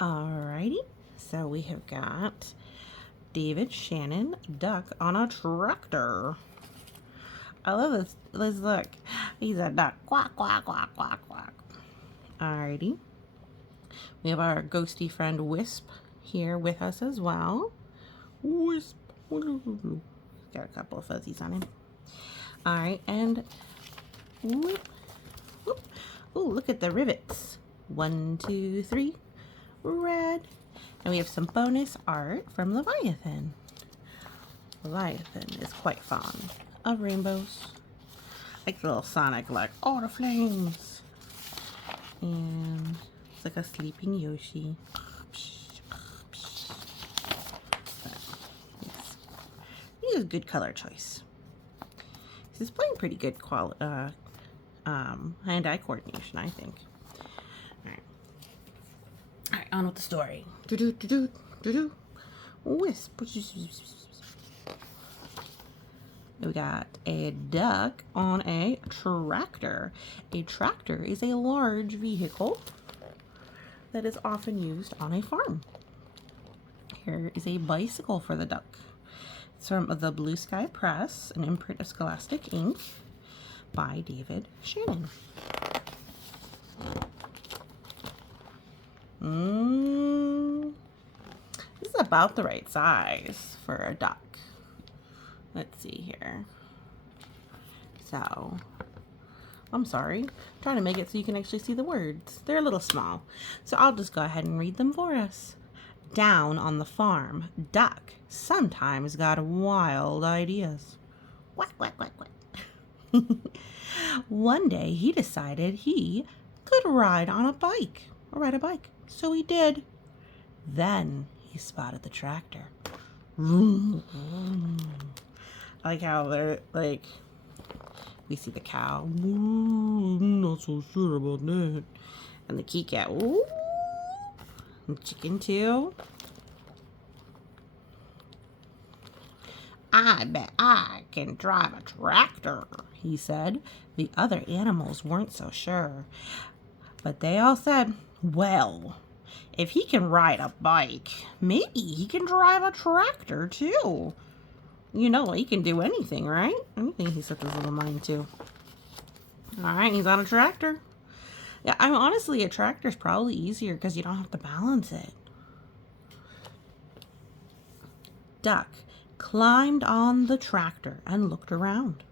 Alrighty, so we have got David Shannon, duck on a tractor. I love this. Let's look. He's a duck. Quack, quack, quack, quack, quack. Alrighty. We have our ghosty friend Wisp here with us as well. Wisp. Got a couple of fuzzies on him. Alright, and whoop, whoop. Oh, look at the rivets. 1, 2, 3. Red. And we have some bonus art from Leviathan. Leviathan is quite fond of rainbows. Like the little Sonic, like, oh, the flames. And it's like a sleeping Yoshi. He's a good color choice. He's playing pretty good hand-eye coordination, I think. All right, on with the story. Wisp. We got a duck on a tractor. A tractor is a large vehicle that is often used on a farm. Here is a bicycle for the duck. It's from the Blue Sky Press, an imprint of Scholastic ink by David Shannon. This is about the right size for a duck. Let's see here. So, I'm sorry. I'm trying to make it so you can actually see the words. They're a little small. So I'll just go ahead and read them for us. Down on the farm, duck sometimes got wild ideas. Quack, quack, quack, quack. One day he decided he could ride a bike. So he did. Then he spotted the tractor. I like how they're like, we see the cow. I'm not so sure about that. And the kitty cat. Ooh. And chicken too. I bet I can drive a tractor, he said. The other animals weren't so sure. But they all said, well, if he can ride a bike, maybe he can drive a tractor too. You know, he can do anything, right? Anything he set his little mind to. All right, he's on a tractor. Yeah, honestly, a tractor's probably easier because you don't have to balance it. Duck climbed on the tractor and looked around.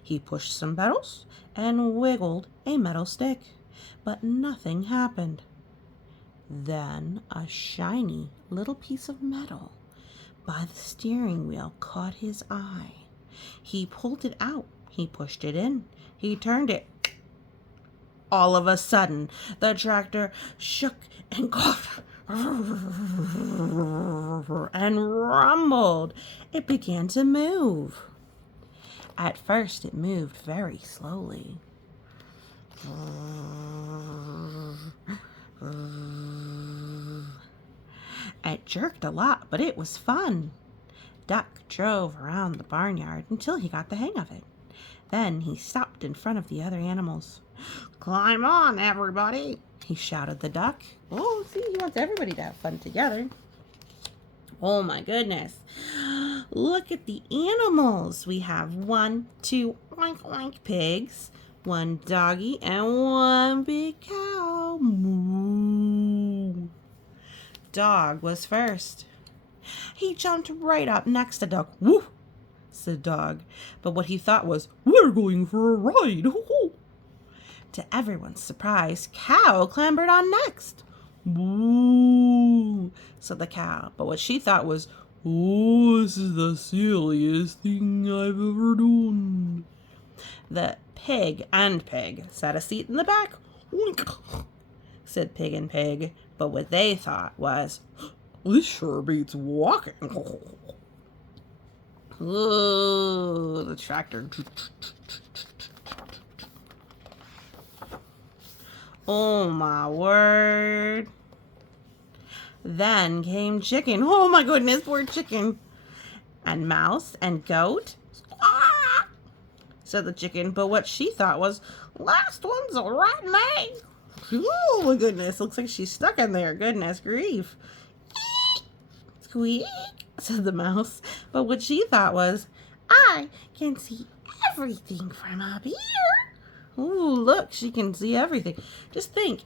He pushed some pedals and wiggled a metal stick, but nothing happened. Then a shiny little piece of metal by the steering wheel caught his eye. He pulled it out. He pushed it in. He turned it. All of a sudden, the tractor shook and coughed and rumbled. It began to move. At first, it moved very slowly. It jerked a lot, but it was fun. Duck drove around the barnyard until he got the hang of it. Then he stopped in front of the other animals. Climb on, everybody, he shouted the duck. Oh, see, he wants everybody to have fun together. Oh my goodness. Look at the animals. We have 1, 2 oink oink pigs, 1 doggy, and 1 big cow. Moo. Dog was first. He jumped right up next to Duck. Woo, said Dog. But what he thought was, we're going for a ride. To everyone's surprise, Cow clambered on next. Woo, said the cow. But what she thought was, oh, this is the silliest thing I've ever done. The pig and pig sat a seat in the back. Oink, said Pig and Pig. But what they thought was, this sure beats walking. Ooh, the tractor. Oh my word. Then came Chicken. Oh my goodness, poor Chicken. And Mouse and Goat. Said the Chicken, but what she thought was, last one's a rotten egg. Oh my goodness, looks like she's stuck in there. Goodness grief. Squeak, said the mouse. But what she thought was, I can see everything from up here. Ooh, look, she can see everything. Just think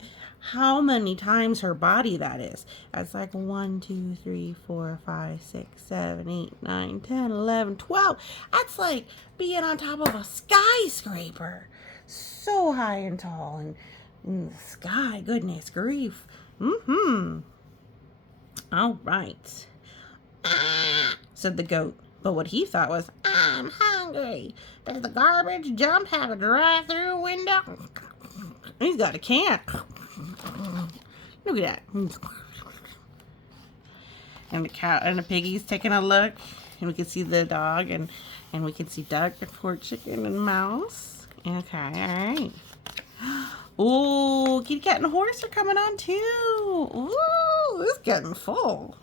how many times her body that is. That's like 1, 2, 3, 4, 5, 6, 7, 8, 9, 10, 11, 12. That's like being on top of a skyscraper. So high and tall and in the sky. Goodness grief. All right, said the goat. But what he thought was, I'm hungry. Does the garbage jump have a drive-through window? He's got a can. Look at that. And the cow and the piggy's taking a look. And we can see the dog and we can see duck and pork chicken and mouse. Okay, all right. Ooh, kitty cat and horse are coming on too. Ooh, it's getting full.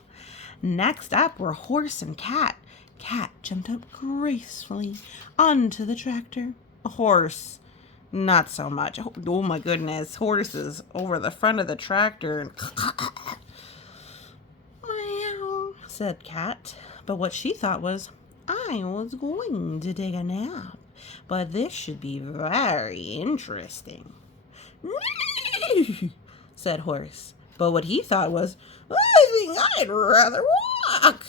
Next up were horse and cat. Cat jumped up gracefully onto the tractor. Horse, not so much. Oh my goodness, horse is over the front of the tractor and said Cat. But what she thought was, I was going to take a nap, but this should be very interesting. Said Horse. But what he thought was, I think I'd rather walk.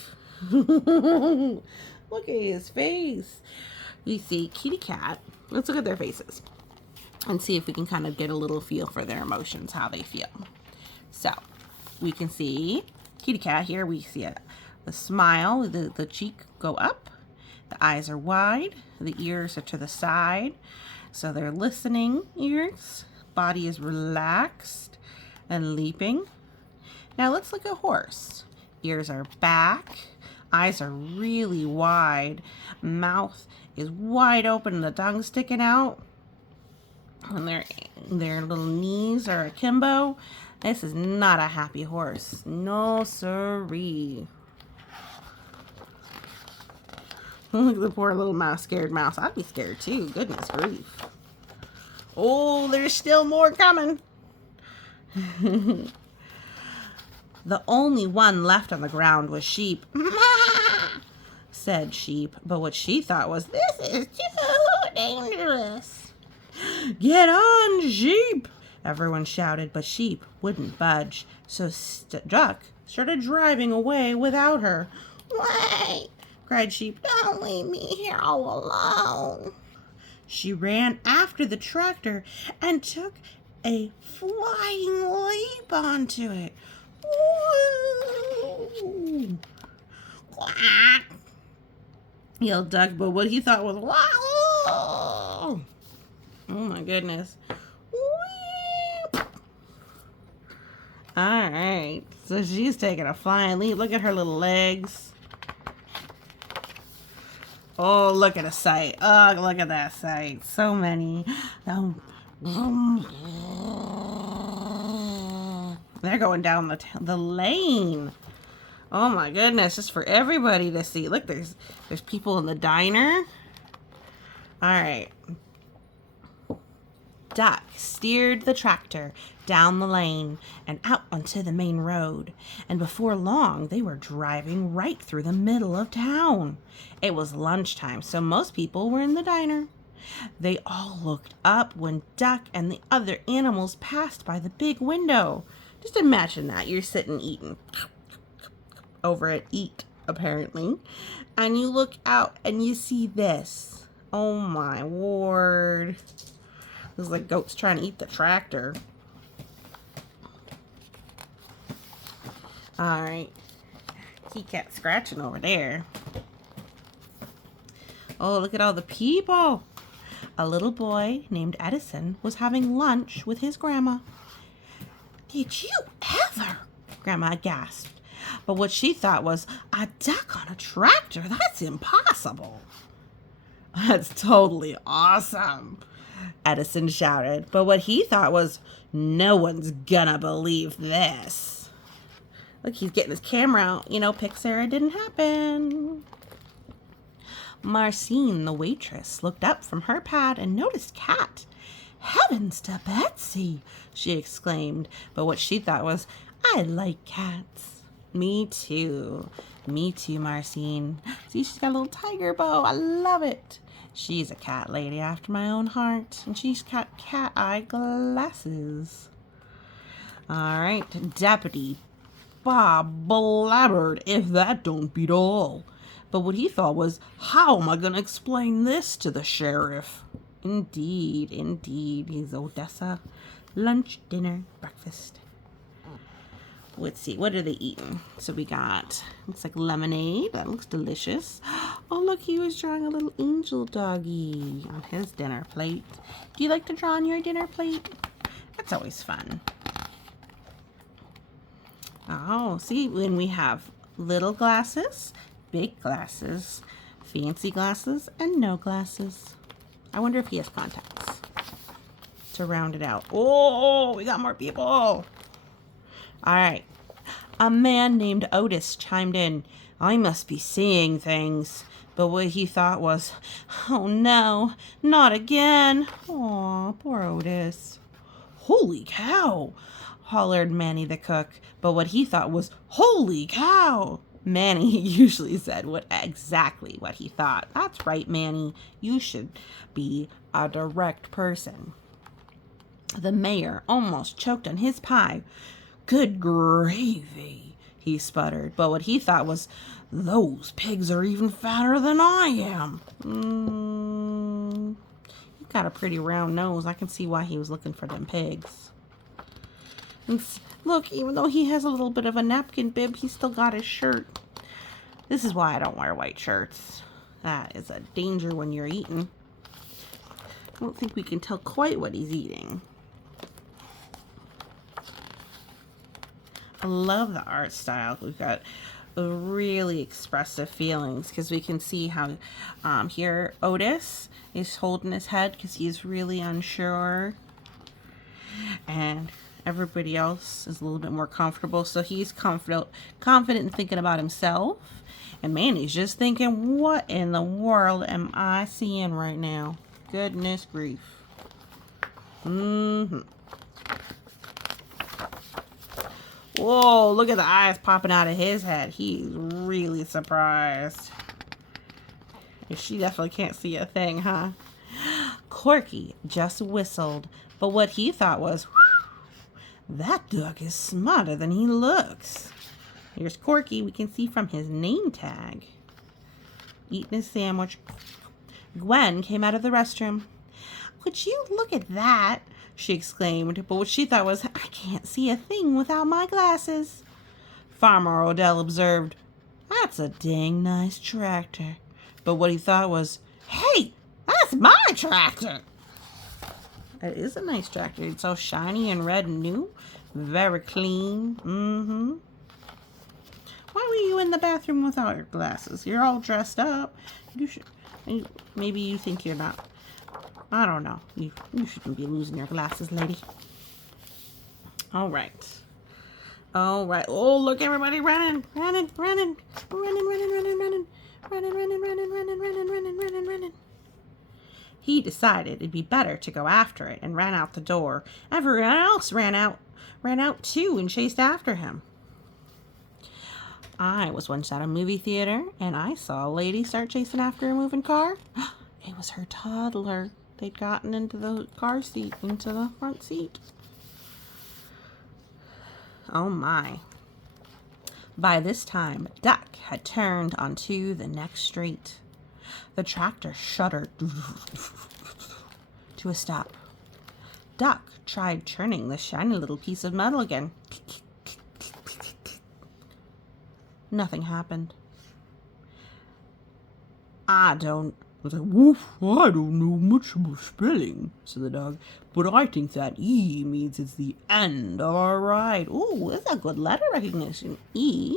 Look at his face. We see Kitty Cat. Let's look at their faces and see if we can kind of get a little feel for their emotions, how they feel. So we can see Kitty Cat here. We see the smile, the cheek go up. The eyes are wide. The ears are to the side. So they're listening ears. Body is relaxed and leaping. Now let's look at Horse. Ears are back. Eyes are really wide. Mouth is wide open and the tongue sticking out. And their little knees are akimbo. This is not a happy horse. No siree. Look at the poor little mouse, scared mouse. I'd be scared too. Goodness grief. Oh, there's still more coming. The only one left on the ground was Sheep. Said Sheep, but what she thought was, this is too dangerous. Get on, Sheep, everyone shouted, but Sheep wouldn't budge, so Duck started driving away without her. Wait, cried Sheep, don't leave me here all alone. She ran after the tractor and took a flying leap onto it. Woo! Quack! Yelled Duck, but what he thought was, wow! Oh my goodness. Whee! All right, so she's taking a flying leap. Look at her little legs. Oh, look at a sight. Oh, look at that sight. So many. They're going down the lane. Oh my goodness, just for everybody to see. Look, there's people in the diner. All right. Duck steered the tractor down the lane and out onto the main road. And before long, they were driving right through the middle of town. It was lunchtime, so most people were in the diner. They all looked up when Duck and the other animals passed by the big window. Just imagine that. You're sitting eating over at Eat, apparently. And you look out and you see this. Oh my word. This is like goats trying to eat the tractor. All right. Kitty Cat scratching over there. Oh, look at all the people. A little boy named Edison was having lunch with his grandma. Did you ever? Grandma gasped. But what she thought was, a duck on a tractor? That's impossible. That's totally awesome, Edison shouted. But what he thought was, no one's gonna believe this. Look, he's getting his camera out. You know, Pixar, it didn't happen. Marcine, the waitress, looked up from her pad and noticed Cat. Heavens to Betsy, she exclaimed, but what she thought was, I like cats. Me too, Marcine. See, she's got a little tiger bow. I love it. She's a cat lady after my own heart, and she's got cat eye glasses. All right, Deputy Bob blabbered, if that don't beat all. But what he thought was, how am I going to explain this to the sheriff? Indeed, he's Odessa. Lunch, dinner, breakfast. Let's see, what are they eating? So we got, looks like lemonade. That looks delicious. Oh, look, he was drawing a little angel doggy on his dinner plate. Do you like to draw on your dinner plate? That's always fun. Oh, see, when we have little glasses, big glasses, fancy glasses, and no glasses. I wonder if he has contacts to round it out. Oh, we got more people. All right. A man named Otis chimed in. I must be seeing things. But what he thought was, oh no, not again. Aw, poor Otis. Holy cow, hollered Manny the cook. But what he thought was, holy cow. Manny usually said exactly what he thought. That's right, Manny. You should be a direct person. The mayor almost choked on his pie. Good gravy, he sputtered. But what he thought was, those pigs are even fatter than I am. He's got a pretty round nose. I can see why he was looking for them pigs. And look, even though he has a little bit of a napkin bib, he's still got his shirt. This is why I don't wear white shirts. That is a danger when you're eating. I don't think we can tell quite what he's eating. I love the art style. We've got really expressive feelings because we can see how here Otis is holding his head because he's really unsure. And everybody else is a little bit more comfortable. So he's confident in thinking about himself. And Manny's just thinking, what in the world am I seeing right now? Goodness grief. Whoa, look at the eyes popping out of his head. He's really surprised. She definitely can't see a thing, huh? Corky just whistled, but what he thought was, that duck is smarter than he looks. Here's Corky, we can see from his name tag. Eating his sandwich. Gwen came out of the restroom. Would you look at that? She exclaimed, but what she thought was, I can't see a thing without my glasses. Farmer Odell observed, that's a dang nice tractor. But what he thought was, hey, that's my tractor. It is a nice tractor. It's all shiny and red and new. Very clean. Why were you in the bathroom without your glasses? You're all dressed up. You should. Maybe you think you're not. I don't know. You shouldn't be losing your glasses, lady. All right. Oh, look, everybody running. He decided it'd be better to go after it and ran out the door. Everyone else ran out too and chased after him. I was once at a movie theater and I saw a lady start chasing after a moving car. It was her toddler. They'd gotten into the car seat, into the front seat. Oh my. By this time, Duck had turned onto the next street. The tractor shuddered to a stop. Duck tried turning the shiny little piece of metal again. Nothing happened. I don't know much about spelling, said the dog, but I think that E means it's the end of our ride. Ooh, that's a good letter recognition. E.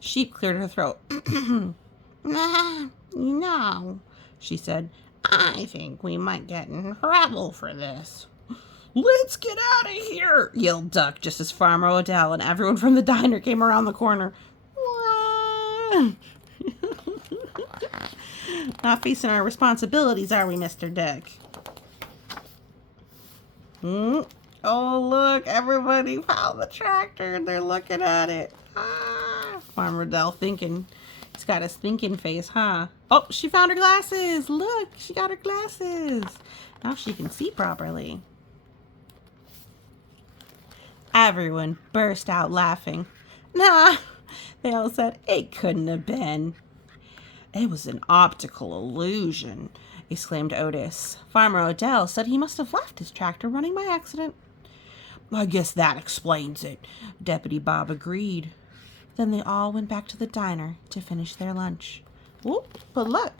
Sheep cleared her throat. No, she said. I think we might get in trouble for this. Let's get out of here, yelled Duck, just as Farmer Odell and everyone from the diner came around the corner. Not facing our responsibilities, are we, Mr. Duck? Oh, look, everybody found the tractor and they're looking at it. Farmer Dell thinking. He's got his thinking face, huh? Oh, she found her glasses. Look, she got her glasses. Now she can see properly. Everyone burst out laughing. Nah, they all said, it couldn't have been. It was an optical illusion, exclaimed Otis. Farmer Odell said he must have left his tractor running by accident. I guess that explains it, Deputy Bob agreed. Then they all went back to the diner to finish their lunch. Oh, but look.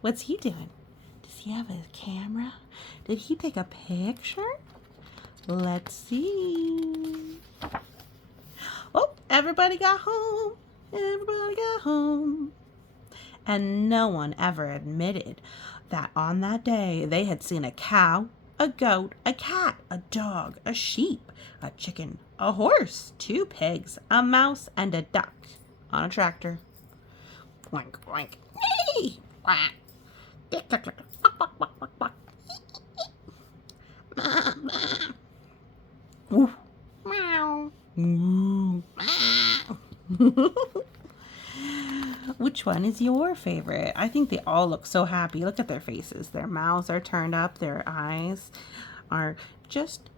What's he doing? Does he have a camera? Did he take a picture? Let's see. Oh, everybody got home. Everybody got home. And no one ever admitted that on that day they had seen a cow, a goat, a cat, a dog, a sheep, a chicken, a horse, 2 pigs, a mouse, and a duck on a tractor. Oink, oink. Nee! Quack. Tick, tick, tick. Quack, quack, quack, quack, quack. Ma, ma. Oof. Meow. Moo. Which one is your favorite? I think they all look so happy. Look at their faces. Their mouths are turned up. Their eyes are just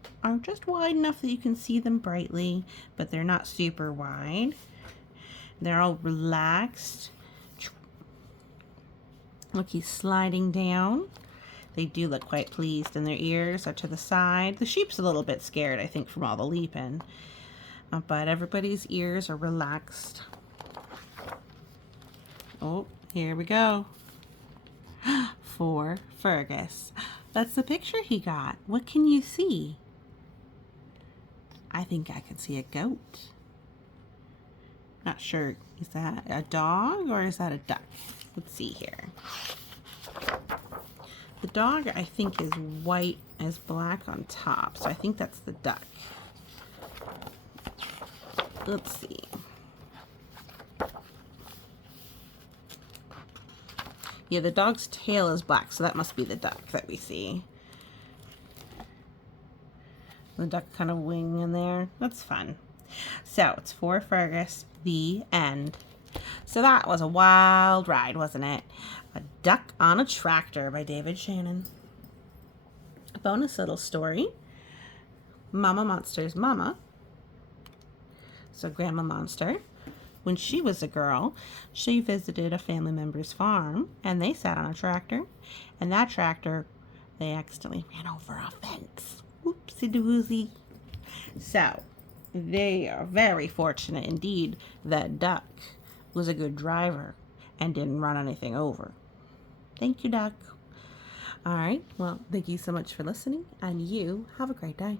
wide enough that you can see them brightly, but they're not super wide. They're all relaxed. Look, he's sliding down. They do look quite pleased, and their ears are to the side. The sheep's a little bit scared, I think, from all the leaping. But everybody's ears are relaxed. Oh, here we go. For Fergus. That's the picture he got. What can you see? I think I can see a goat. Not sure. Is that a dog or is that a duck? Let's see here. The dog, I think, is white as black on top. So I think that's the duck. Let's see. Yeah, the dog's tail is black, so that must be the duck that we see. The duck kind of wing in there. That's fun. So, it's for Fergus, the end. So that was a wild ride, wasn't it? A Duck on a Tractor by David Shannon. A bonus little story. Mama Monster's mama. So Grandma Monster, when she was a girl, she visited a family member's farm, and they sat on a tractor, and that tractor, they accidentally ran over a fence. Whoopsie-doozy. So, they are very fortunate indeed that Duck was a good driver and didn't run anything over. Thank you, Duck. All right, well, thank you so much for listening, and you have a great day.